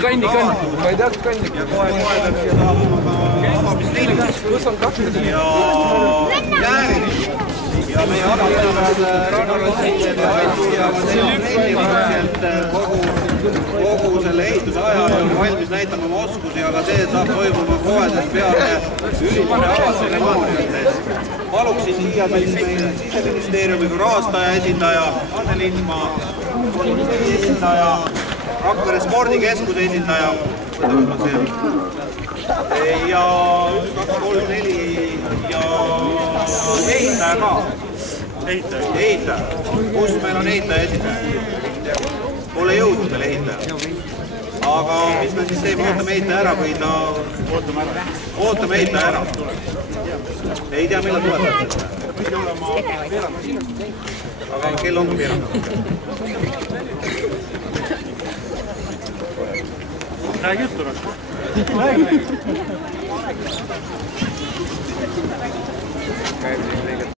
Kanni. Ma ei tea, kanni. Ja kohe peab siia saabuma ka avamisliin. Kus on kaksid? Ja Käärid. Ja meie abielavad rannarossiid ja kogu selle ehituse ajal on valmis näitama oma oskusi, aga see saab toimuma koheselt peale ülimane avatseremooniates. Paluksin siia meie Siseministeeriumi kui rahastaja esindaja, Anne Lindmaa, esindaja, Rakvere spordikeskuse esindaja, ja 1, 2, 3, 4 ja ehitaja ka. Ehitaja. Kus meil on ehitaja esindaja? Pole jõudnud veel ehitaja. Aga mis me siis teeme? Ootame ehitaja ära või ta... Ootame ehitaja ära. Ei tea, millal tuleb. Aga kell on ka peerand. Räägi juttu rakku. Räägi.